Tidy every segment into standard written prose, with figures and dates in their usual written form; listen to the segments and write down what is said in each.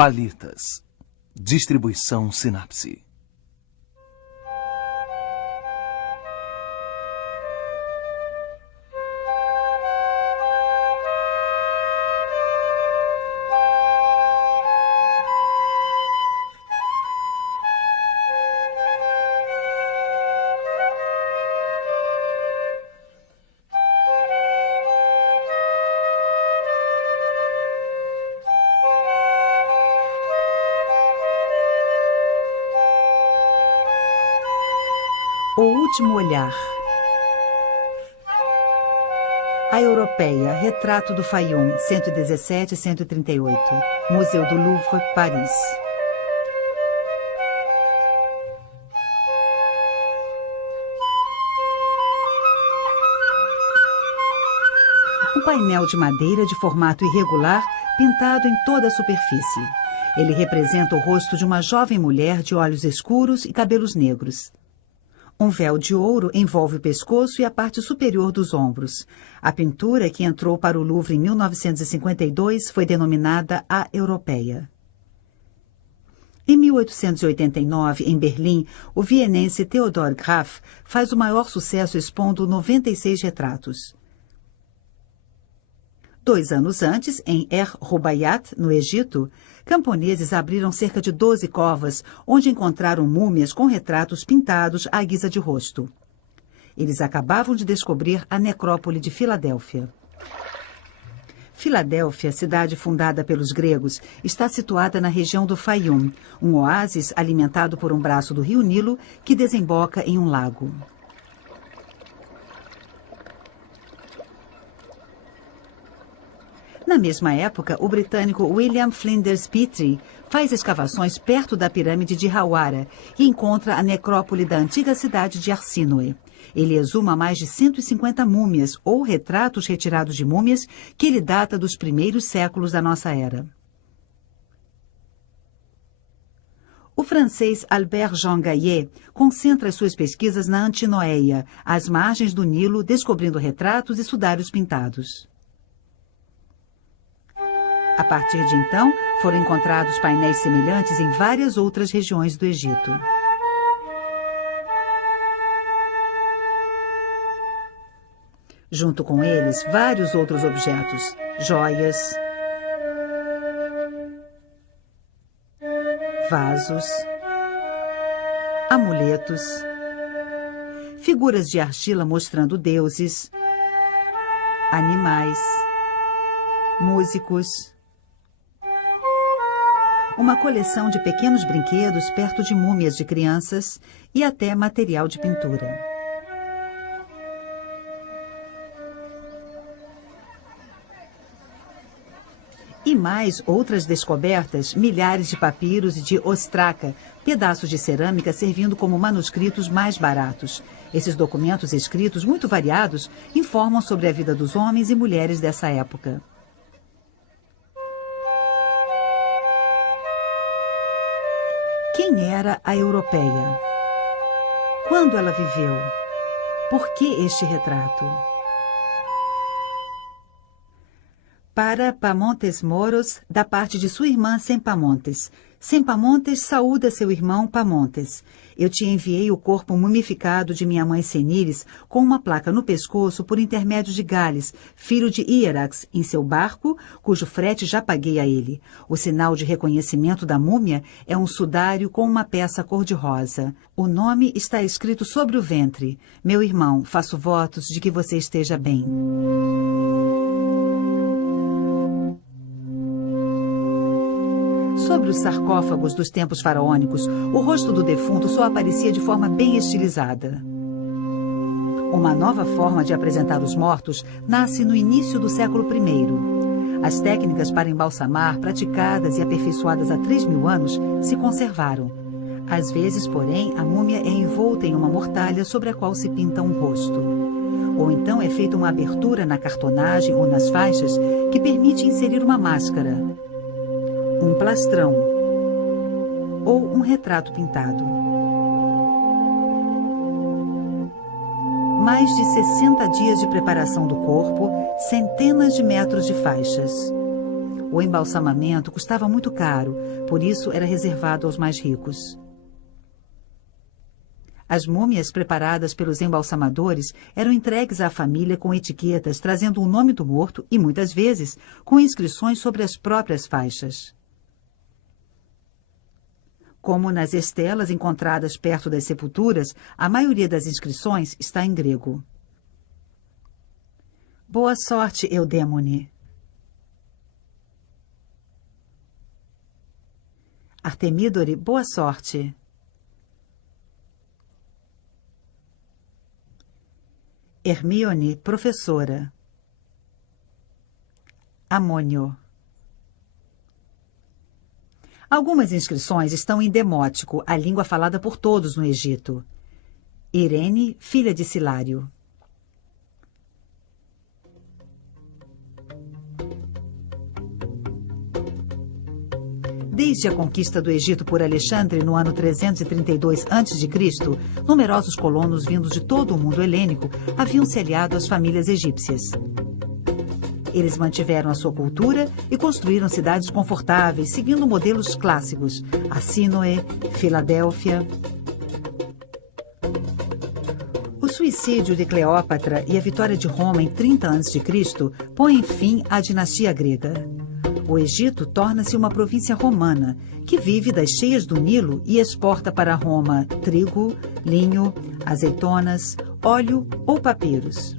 Palitas. Distribuição Sinapse. O Último Olhar. A Europeia, Retrato do Fayum, 117-138. Museu do Louvre, Paris. Um painel de madeira de formato irregular, pintado em toda a superfície. Ele representa o rosto de uma jovem mulher de olhos escuros e cabelos negros. Um véu de ouro envolve o pescoço e a parte superior dos ombros. A pintura, que entrou para o Louvre em 1952, foi denominada A Europeia. Em 1889, em Berlim, o vienense Theodor Graf faz o maior sucesso expondo 96 retratos. 2 anos antes, em Er-Rubaiyat, no Egito, camponeses abriram cerca de 12 covas, onde encontraram múmias com retratos pintados à guisa de rosto. Eles acabavam de descobrir a necrópole de Filadélfia. Filadélfia, cidade fundada pelos gregos, está situada na região do Fayum, um oásis alimentado por um braço do rio Nilo que desemboca em um lago. Na mesma época, o britânico William Flinders Petrie faz escavações perto da pirâmide de Hawara e encontra a necrópole da antiga cidade de Arsinoe. Ele exuma mais de 150 múmias ou retratos retirados de múmias que ele data dos primeiros séculos da nossa era. O francês Albert Jean Gaillet concentra suas pesquisas na Antinoéia, às margens do Nilo, descobrindo retratos e sudários pintados. A partir de então, foram encontrados painéis semelhantes em várias outras regiões do Egito. Junto com eles, vários outros objetos, joias, vasos, amuletos, figuras de argila mostrando deuses, animais, músicos, uma coleção de pequenos brinquedos perto de múmias de crianças e até material de pintura. E mais outras descobertas, milhares de papiros de ostraca, pedaços de cerâmica servindo como manuscritos mais baratos. Esses documentos escritos, muito variados, informam sobre a vida dos homens e mulheres dessa época. Quem era a Europeia? Quando ela viveu? Por que este retrato? Para Pamontes Moros, da parte de sua irmã Sempamontes. Sempamontes saúda seu irmão Pamontes. Eu te enviei o corpo mumificado de minha mãe Seníris com uma placa no pescoço por intermédio de Gales, filho de Hierax, em seu barco, cujo frete já paguei a ele. O sinal de reconhecimento da múmia é um sudário com uma peça cor-de-rosa. O nome está escrito sobre o ventre. Meu irmão, faço votos de que você esteja bem. Sobre os sarcófagos dos tempos faraônicos, o rosto do defunto só aparecia de forma bem estilizada. Uma nova forma de apresentar os mortos nasce no início do século I. As técnicas para embalsamar, praticadas e aperfeiçoadas há 3.000 anos, se conservaram. Às vezes, porém, a múmia é envolta em uma mortalha sobre a qual se pinta um rosto. Ou então é feita uma abertura na cartonagem ou nas faixas que permite inserir uma máscara, um plastrão ou um retrato pintado. Mais de 60 dias de preparação do corpo, centenas de metros de faixas. O embalsamamento custava muito caro, por isso era reservado aos mais ricos. As múmias preparadas pelos embalsamadores eram entregues à família com etiquetas trazendo o nome do morto e, muitas vezes, com inscrições sobre as próprias faixas. Como nas estelas encontradas perto das sepulturas, a maioria das inscrições está em grego. Boa sorte, Eudêmone. Artemídore, boa sorte. Hermíone, professora. Amônio. Algumas inscrições estão em demótico, a língua falada por todos no Egito. Irene, filha de Silário. Desde a conquista do Egito por Alexandre no ano 332 a.C., numerosos colonos vindos de todo o mundo helênico haviam se aliado às famílias egípcias. Eles mantiveram a sua cultura e construíram cidades confortáveis, seguindo modelos clássicos, Assínoe, Filadélfia. O suicídio de Cleópatra e a vitória de Roma em 30 a.C. põem fim à dinastia grega. O Egito torna-se uma província romana, que vive das cheias do Nilo e exporta para Roma trigo, linho, azeitonas, óleo ou papiros.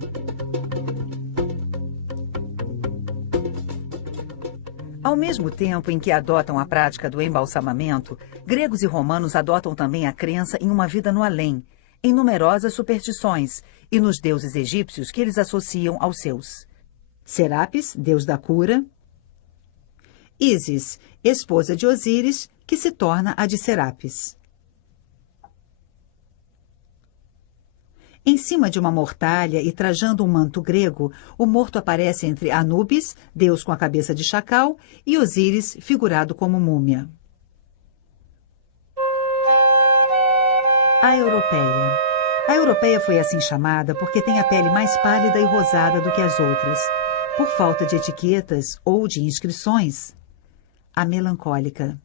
Ao mesmo tempo em que adotam a prática do embalsamamento, gregos e romanos adotam também a crença em uma vida no além, em numerosas superstições e nos deuses egípcios que eles associam aos seus. Serapis, deus da cura. Ísis, esposa de Osíris, que se torna a de Serapis. Em cima de uma mortalha e trajando um manto grego, o morto aparece entre Anubis, deus com a cabeça de chacal, e Osíris, figurado como múmia. A europeia. A europeia foi assim chamada porque tem a pele mais pálida e rosada do que as outras. Por falta de etiquetas ou de inscrições, a melancólica.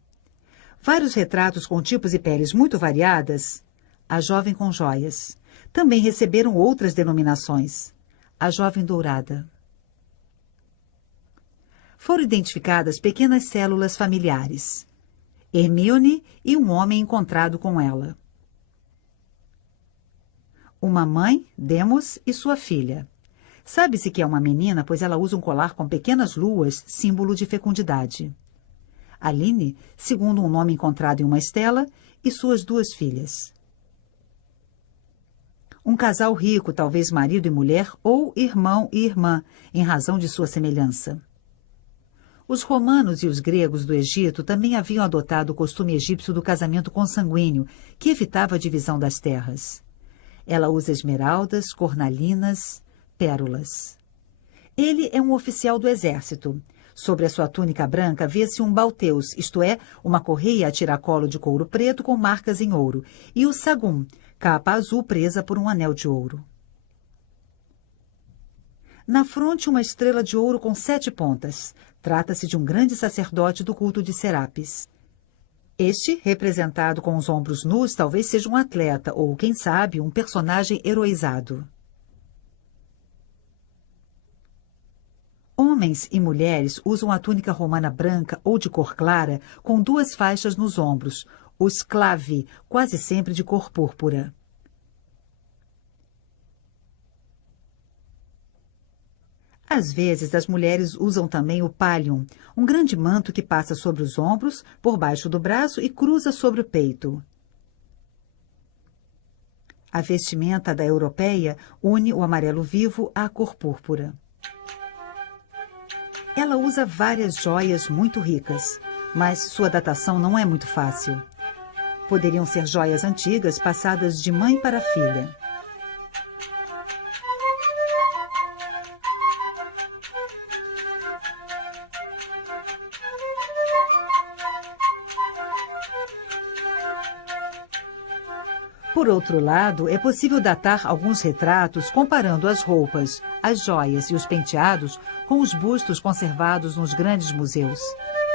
Vários retratos com tipos e peles muito variadas, a jovem com joias. Também receberam outras denominações, a jovem dourada. Foram identificadas pequenas células familiares, Hermíone e um homem encontrado com ela. Uma mãe, Demos, e sua filha. Sabe-se que é uma menina, pois ela usa um colar com pequenas luas, símbolo de fecundidade. Aline, segundo um nome encontrado em uma estela, e suas duas filhas. Um casal rico, talvez marido e mulher, ou irmão e irmã, em razão de sua semelhança. Os romanos e os gregos do Egito também haviam adotado o costume egípcio do casamento consanguíneo, que evitava a divisão das terras. Ela usa esmeraldas, cornalinas, pérolas. Ele é um oficial do exército. Sobre a sua túnica branca vê-se um balteus, isto é, uma correia a tiracolo de couro preto com marcas em ouro, e o sagum, capa azul presa por um anel de ouro. Na fronte, uma estrela de ouro com 7 pontas. Trata-se de um grande sacerdote do culto de Serapis. Este, representado com os ombros nus, talvez seja um atleta ou, quem sabe, um personagem heroizado. Homens e mulheres usam a túnica romana branca ou de cor clara, com 2 faixas nos ombros, o sclavi, quase sempre de cor púrpura. Às vezes, as mulheres usam também o pallium, um grande manto que passa sobre os ombros, por baixo do braço e cruza sobre o peito. A vestimenta da europeia une o amarelo vivo à cor púrpura. Ela usa várias joias muito ricas, mas sua datação não é muito fácil. Poderiam ser joias antigas passadas de mãe para filha. Por outro lado, é possível datar alguns retratos comparando as roupas, as joias e os penteados com os bustos conservados nos grandes museus.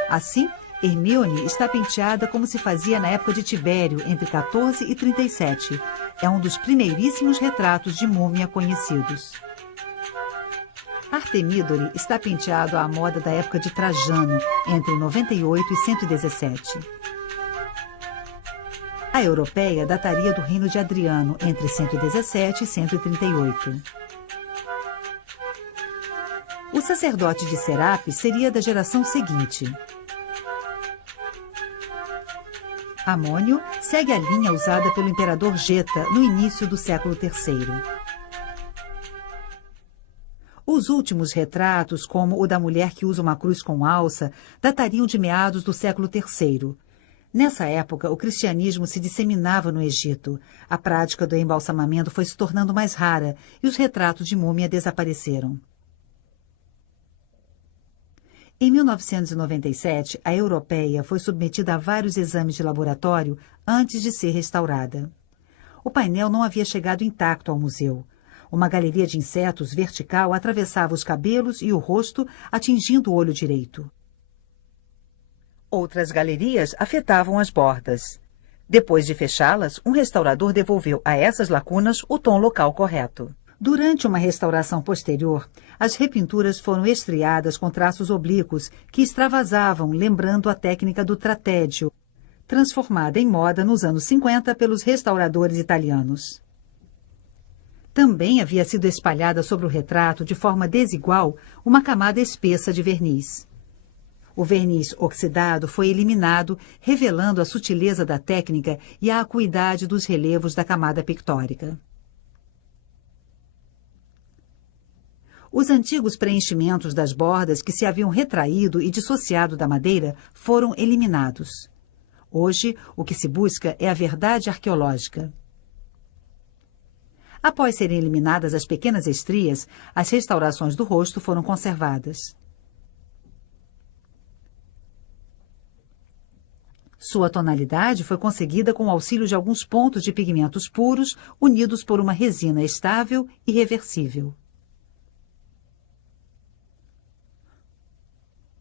Assim, Hermíone está penteada como se fazia na época de Tibério, entre 14 e 37. É um dos primeiríssimos retratos de múmia conhecidos. Artemídore está penteado à moda da época de Trajano, entre 98 e 117. A europeia dataria do reino de Adriano, entre 117 e 138. O sacerdote de Serapis seria da geração seguinte. Amônio segue a linha usada pelo imperador Geta no início do século III. Os últimos retratos, como o da mulher que usa uma cruz com alça, datariam de meados do século III. Nessa época, o cristianismo se disseminava no Egito. A prática do embalsamamento foi se tornando mais rara e os retratos de múmia desapareceram. Em 1997, a europeia foi submetida a vários exames de laboratório antes de ser restaurada. O painel não havia chegado intacto ao museu. Uma galeria de insetos vertical atravessava os cabelos e o rosto, atingindo o olho direito. Outras galerias afetavam as bordas. Depois de fechá-las, um restaurador devolveu a essas lacunas o tom local correto. Durante uma restauração posterior, as repinturas foram estriadas com traços oblíquos que extravasavam, lembrando a técnica do tratédio, transformada em moda nos anos 50 pelos restauradores italianos. Também havia sido espalhada sobre o retrato, de forma desigual, uma camada espessa de verniz. O verniz oxidado foi eliminado, revelando a sutileza da técnica e a acuidade dos relevos da camada pictórica. Os antigos preenchimentos das bordas que se haviam retraído e dissociado da madeira foram eliminados. Hoje, o que se busca é a verdade arqueológica. Após serem eliminadas as pequenas estrias, as restaurações do rosto foram conservadas. Sua tonalidade foi conseguida com o auxílio de alguns pontos de pigmentos puros, unidos por uma resina estável e reversível.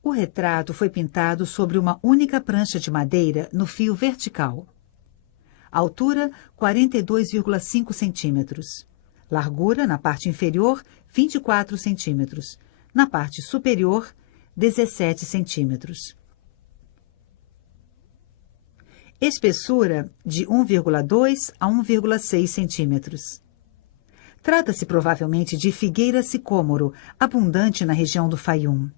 O retrato foi pintado sobre uma única prancha de madeira no fio vertical. Altura, 42,5 centímetros. Largura, na parte inferior, 24 centímetros. Na parte superior, 17 centímetros. Espessura, de 1,2 a 1,6 centímetros. Trata-se provavelmente de figueira sicômoro, abundante na região do Faium.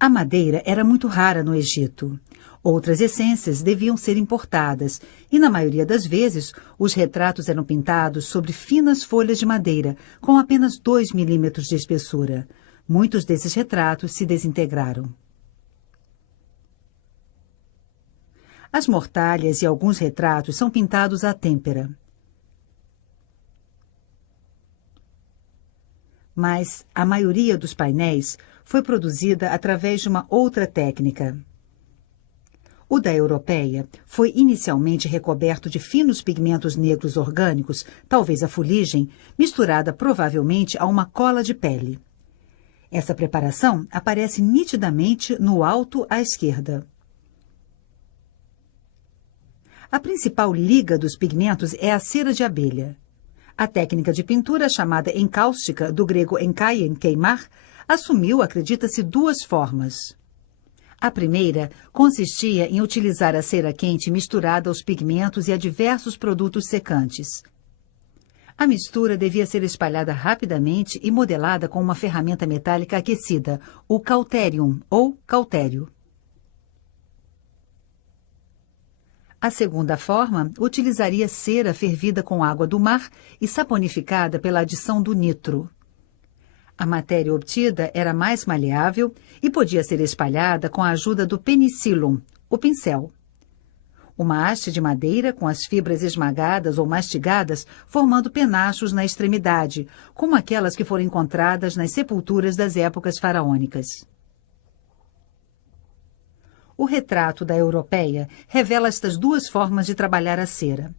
A madeira era muito rara no Egito. Outras essências deviam ser importadas e, na maioria das vezes, os retratos eram pintados sobre finas folhas de madeira, com apenas 2 milímetros de espessura. Muitos desses retratos se desintegraram. As mortalhas e alguns retratos são pintados à têmpera. Mas a maioria dos painéis foi produzida através de uma outra técnica. O da europeia foi inicialmente recoberto de finos pigmentos negros orgânicos, talvez a fuligem, misturada provavelmente a uma cola de pele. Essa preparação aparece nitidamente no alto à esquerda. A principal liga dos pigmentos é a cera de abelha. A técnica de pintura chamada encáustica, do grego enkaien, queimar, assumiu, acredita-se, duas formas. A primeira consistia em utilizar a cera quente misturada aos pigmentos e a diversos produtos secantes. A mistura devia ser espalhada rapidamente e modelada com uma ferramenta metálica aquecida, o cauterium, ou cautério. A segunda forma utilizaria cera fervida com água do mar e saponificada pela adição do nitro. A matéria obtida era mais maleável e podia ser espalhada com a ajuda do penicillum, o pincel. Uma haste de madeira com as fibras esmagadas ou mastigadas, formando penachos na extremidade, como aquelas que foram encontradas nas sepulturas das épocas faraônicas. O retrato da europeia revela estas duas formas de trabalhar a cera.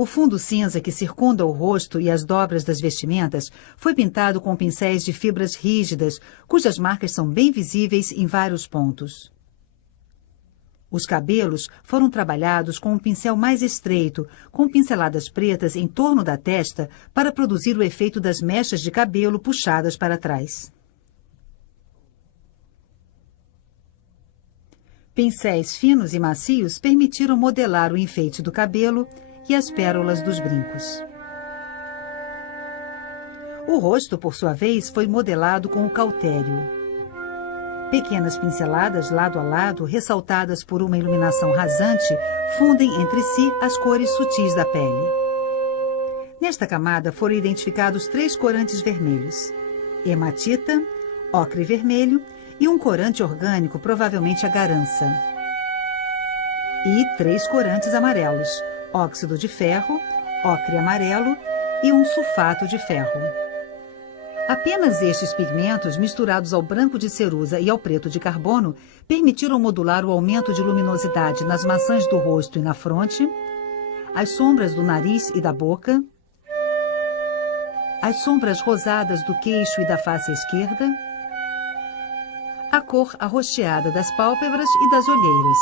O fundo cinza que circunda o rosto e as dobras das vestimentas foi pintado com pincéis de fibras rígidas, cujas marcas são bem visíveis em vários pontos. Os cabelos foram trabalhados com um pincel mais estreito, com pinceladas pretas em torno da testa para produzir o efeito das mechas de cabelo puxadas para trás. Pincéis finos e macios permitiram modelar o enfeite do cabelo e as pérolas dos brincos. O rosto, por sua vez, foi modelado com o cautério. Pequenas pinceladas lado a lado, ressaltadas por uma iluminação rasante, fundem entre si as cores sutis da pele. Nesta camada foram identificados 3 corantes vermelhos: hematita, ocre vermelho e um corante orgânico, provavelmente a garança. E 3 corantes amarelos: óxido de ferro, ocre amarelo e um sulfato de ferro. Apenas estes pigmentos, misturados ao branco de cerusa e ao preto de carbono, permitiram modular o aumento de luminosidade nas maçãs do rosto e na fronte, as sombras do nariz e da boca, as sombras rosadas do queixo e da face esquerda, a cor arroxeada das pálpebras e das olheiras.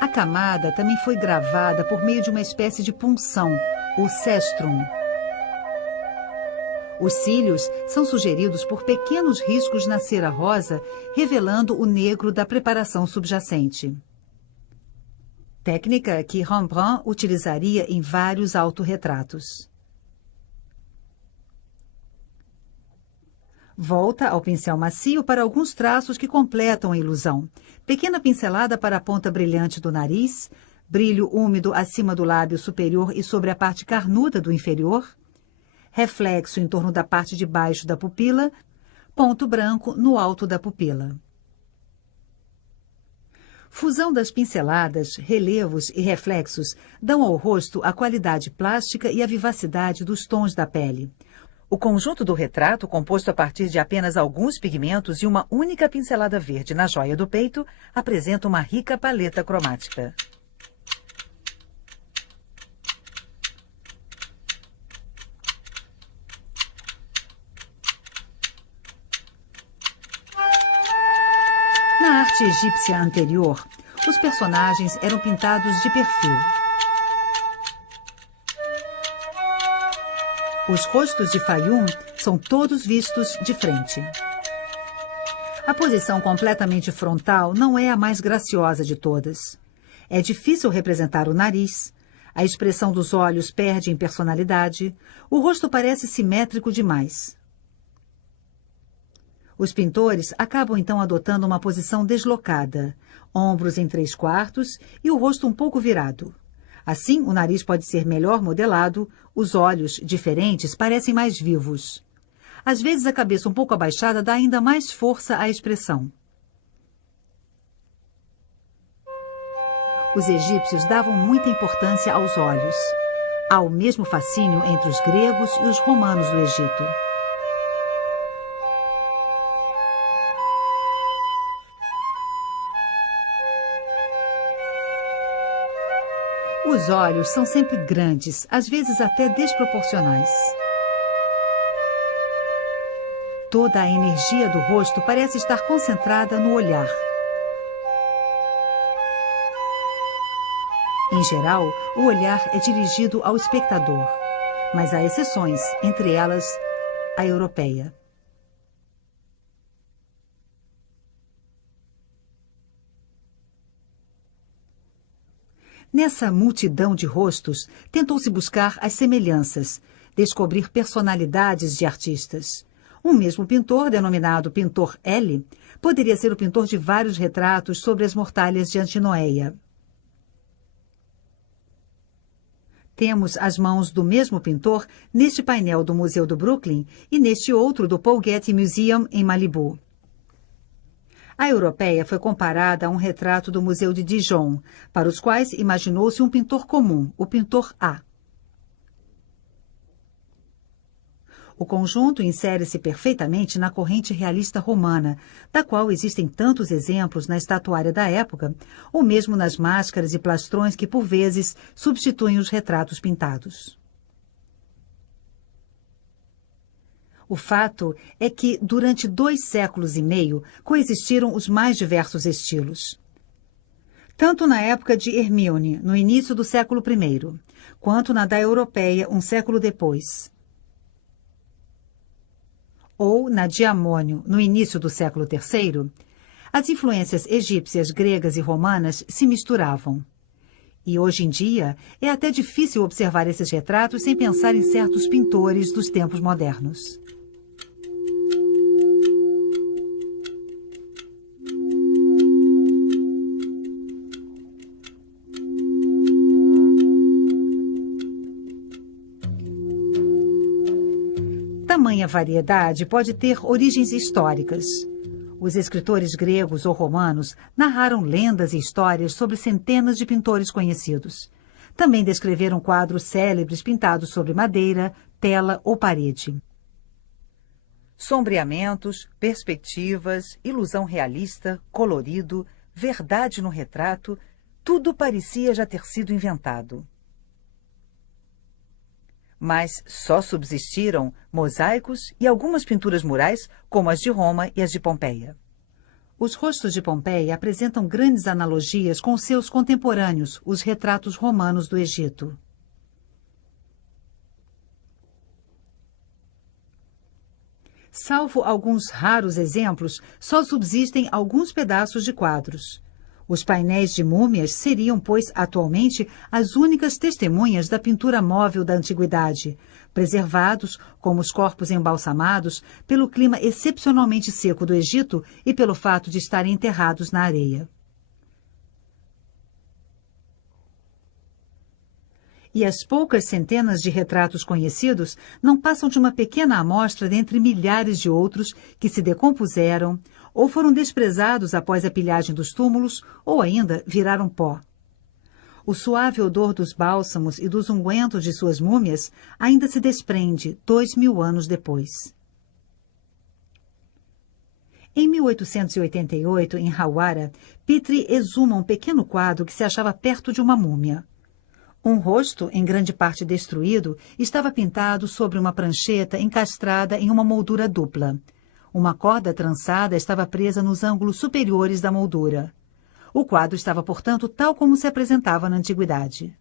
A camada também foi gravada por meio de uma espécie de punção, o cestrum. Os cílios são sugeridos por pequenos riscos na cera rosa, revelando o negro da preparação subjacente. Técnica que Rembrandt utilizaria em vários autorretratos. Volta ao pincel macio para alguns traços que completam a ilusão. Pequena pincelada para a ponta brilhante do nariz, brilho úmido acima do lábio superior e sobre a parte carnuda do inferior, reflexo em torno da parte de baixo da pupila, ponto branco no alto da pupila. Fusão das pinceladas, relevos e reflexos dão ao rosto a qualidade plástica e a vivacidade dos tons da pele. O conjunto do retrato, composto a partir de apenas alguns pigmentos e uma única pincelada verde na joia do peito, apresenta uma rica paleta cromática. Na arte egípcia anterior, os personagens eram pintados de perfil. Os rostos de Fayum são todos vistos de frente. A posição completamente frontal não é a mais graciosa de todas. É difícil representar o nariz, a expressão dos olhos perde em personalidade, o rosto parece simétrico demais. Os pintores acabam então adotando uma posição deslocada, ombros em 3/4 e o rosto um pouco virado. Assim, o nariz pode ser melhor modelado, os olhos, diferentes, parecem mais vivos. Às vezes, a cabeça um pouco abaixada dá ainda mais força à expressão. Os egípcios davam muita importância aos olhos. Há o mesmo fascínio entre os gregos e os romanos do Egito. Os olhos são sempre grandes, às vezes até desproporcionais. Toda a energia do rosto parece estar concentrada no olhar. Em geral, o olhar é dirigido ao espectador, mas há exceções, entre elas a europeia. Nessa multidão de rostos, tentou-se buscar as semelhanças, descobrir personalidades de artistas. Um mesmo pintor, denominado Pintor L, poderia ser o pintor de vários retratos sobre as mortalhas de Antinoéia. Temos as mãos do mesmo pintor neste painel do Museu do Brooklyn e neste outro do Paul Getty Museum, em Malibu. A europeia foi comparada a um retrato do Museu de Dijon, para os quais imaginou-se um pintor comum, o pintor A. O conjunto insere-se perfeitamente na corrente realista romana, da qual existem tantos exemplos na estatuária da época, ou mesmo nas máscaras e plastrões que, por vezes, substituem os retratos pintados. O fato é que, durante 2 séculos e meio, coexistiram os mais diversos estilos. Tanto na época de Hermíone, no início do século I, quanto na da Europeia, um século depois, ou na de Amônio, no início do século III, as influências egípcias, gregas e romanas se misturavam. E hoje em dia é até difícil observar esses retratos sem pensar em certos pintores dos tempos modernos. Tamanha variedade pode ter origens históricas. Os escritores gregos ou romanos narraram lendas e histórias sobre centenas de pintores conhecidos. Também descreveram quadros célebres pintados sobre madeira, tela ou parede. Sombreamentos, perspectivas, ilusão realista, colorido, verdade no retrato, tudo parecia já ter sido inventado. Mas só subsistiram mosaicos e algumas pinturas murais, como as de Roma e as de Pompeia. Os rostos de Pompeia apresentam grandes analogias com seus contemporâneos, os retratos romanos do Egito. Salvo alguns raros exemplos, só subsistem alguns pedaços de quadros. Os painéis de múmias seriam, pois, atualmente, as únicas testemunhas da pintura móvel da antiguidade, preservados, como os corpos embalsamados, pelo clima excepcionalmente seco do Egito e pelo fato de estarem enterrados na areia. E as poucas centenas de retratos conhecidos não passam de uma pequena amostra dentre milhares de outros que se decompuseram, ou foram desprezados após a pilhagem dos túmulos, ou ainda viraram pó. O suave odor dos bálsamos e dos ungüentos de suas múmias ainda se desprende 2000 anos depois. Em 1888, em Hawara, Petrie exuma um pequeno quadro que se achava perto de uma múmia. Um rosto, em grande parte destruído, estava pintado sobre uma prancheta encastrada em uma moldura dupla. Uma corda trançada estava presa nos ângulos superiores da moldura. O quadro estava, portanto, tal como se apresentava na antiguidade.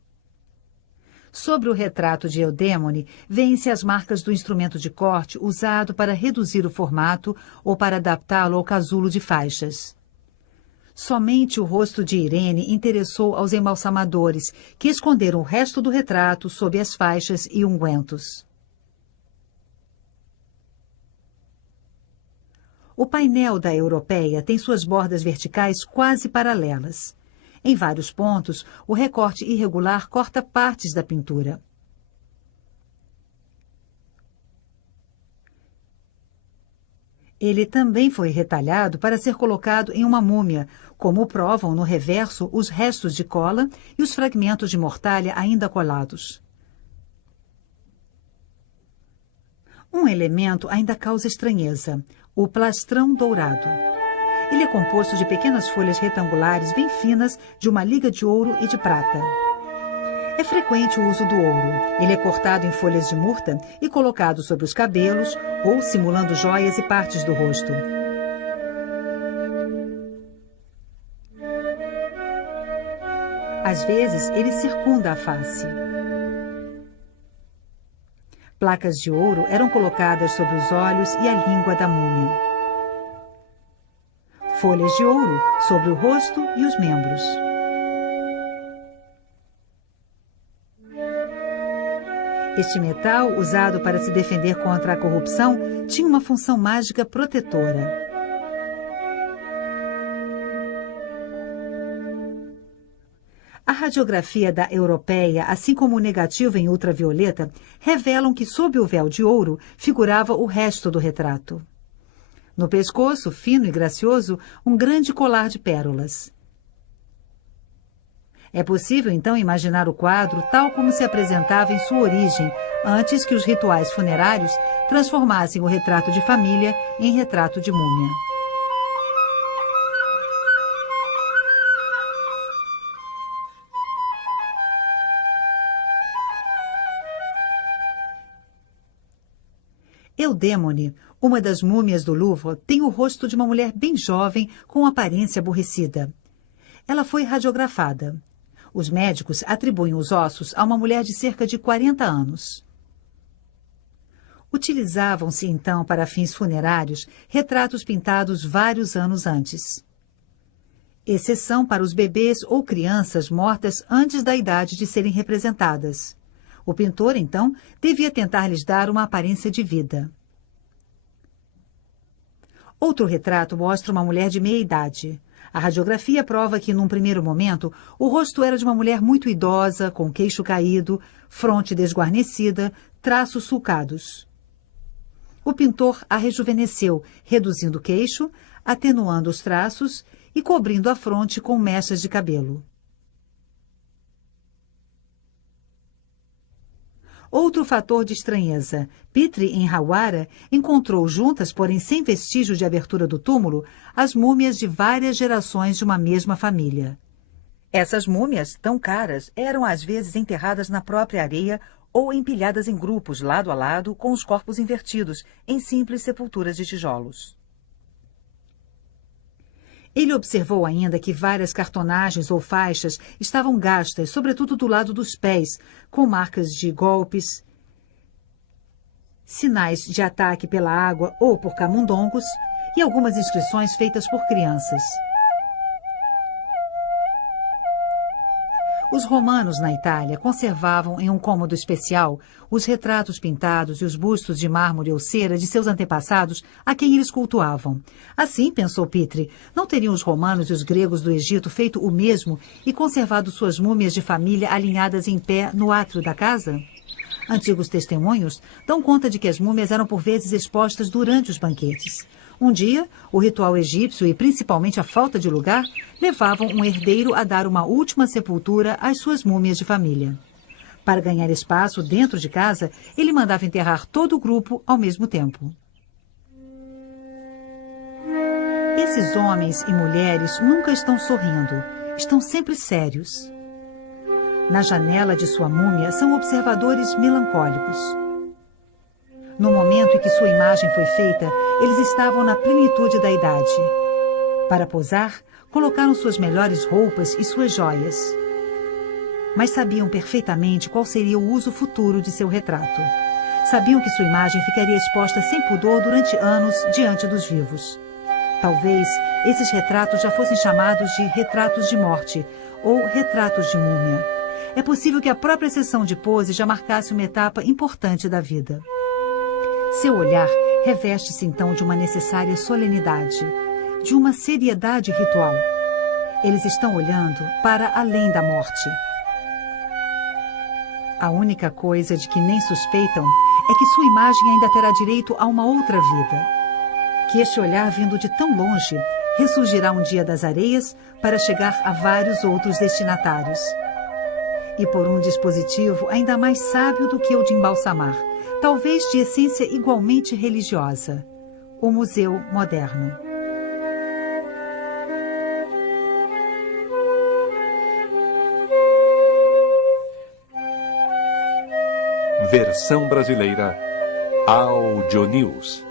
Sobre o retrato de Eudémone, vêem-se as marcas do instrumento de corte usado para reduzir o formato ou para adaptá-lo ao casulo de faixas. Somente o rosto de Irene interessou aos embalsamadores, que esconderam o resto do retrato sob as faixas e ungüentos. O painel da Europeia tem suas bordas verticais quase paralelas. Em vários pontos, o recorte irregular corta partes da pintura. Ele também foi retalhado para ser colocado em uma múmia, como provam no reverso os restos de cola e os fragmentos de mortalha ainda colados. Um elemento ainda causa estranheza: o plastrão dourado. Ele é composto de pequenas folhas retangulares bem finas de uma liga de ouro e de prata. É frequente o uso do ouro. Ele é cortado em folhas de murta e colocado sobre os cabelos ou simulando joias e partes do rosto. Às vezes, ele circunda a face. Placas de ouro eram colocadas sobre os olhos e a língua da múmia. Folhas de ouro sobre o rosto e os membros. Este metal, usado para se defender contra a corrupção, tinha uma função mágica protetora. A radiografia da Europeia, assim como o negativo em ultravioleta, revelam que sob o véu de ouro figurava o resto do retrato. No pescoço, fino e gracioso, um grande colar de pérolas. É possível, então, imaginar o quadro tal como se apresentava em sua origem, antes que os rituais funerários transformassem o retrato de família em retrato de múmia. Eudémone, uma das múmias do Louvre, tem o rosto de uma mulher bem jovem com aparência aborrecida. Ela foi radiografada. Os médicos atribuem os ossos a uma mulher de cerca de 40 anos. Utilizavam-se, então, para fins funerários, retratos pintados vários anos antes. Exceção para os bebês ou crianças mortas antes da idade de serem representadas. O pintor, então, devia tentar lhes dar uma aparência de vida. Outro retrato mostra uma mulher de meia idade. A radiografia prova que, num primeiro momento, o rosto era de uma mulher muito idosa, com queixo caído, fronte desguarnecida, traços sulcados. O pintor a rejuvenesceu, reduzindo o queixo, atenuando os traços e cobrindo a fronte com mechas de cabelo. Outro fator de estranheza. Petrie, em Hawara, encontrou juntas, porém sem vestígio de abertura do túmulo, as múmias de várias gerações de uma mesma família. Essas múmias, tão caras, eram às vezes enterradas na própria areia ou empilhadas em grupos, lado a lado, com os corpos invertidos, em simples sepulturas de tijolos. Ele observou ainda que várias cartonagens ou faixas estavam gastas, sobretudo do lado dos pés, com marcas de golpes, sinais de ataque pela água ou por camundongos e algumas inscrições feitas por crianças. Os romanos na Itália conservavam em um cômodo especial os retratos pintados e os bustos de mármore ou cera de seus antepassados a quem eles cultuavam. Assim, pensou Petrie, não teriam os romanos e os gregos do Egito feito o mesmo e conservado suas múmias de família alinhadas em pé no átrio da casa? Antigos testemunhos dão conta de que as múmias eram por vezes expostas durante os banquetes. Um dia, o ritual egípcio e principalmente a falta de lugar levavam um herdeiro a dar uma última sepultura às suas múmias de família. Para ganhar espaço dentro de casa, ele mandava enterrar todo o grupo ao mesmo tempo. Esses homens e mulheres nunca estão sorrindo, estão sempre sérios. Na janela de sua múmia são observadores melancólicos. No momento em que sua imagem foi feita, eles estavam na plenitude da idade. Para posar, colocaram suas melhores roupas e suas joias. Mas sabiam perfeitamente qual seria o uso futuro de seu retrato. Sabiam que sua imagem ficaria exposta sem pudor durante anos diante dos vivos. Talvez esses retratos já fossem chamados de retratos de morte ou retratos de múmia. É possível que a própria sessão de pose já marcasse uma etapa importante da vida. Seu olhar reveste-se então de uma necessária solenidade, de uma seriedade ritual. Eles estão olhando para além da morte. A única coisa de que nem suspeitam é que sua imagem ainda terá direito a uma outra vida. Que este olhar vindo de tão longe ressurgirá um dia das areias para chegar a vários outros destinatários. E por um dispositivo ainda mais sábio do que o de embalsamar, talvez de essência igualmente religiosa, o Museu Moderno. Versão brasileira Audio News.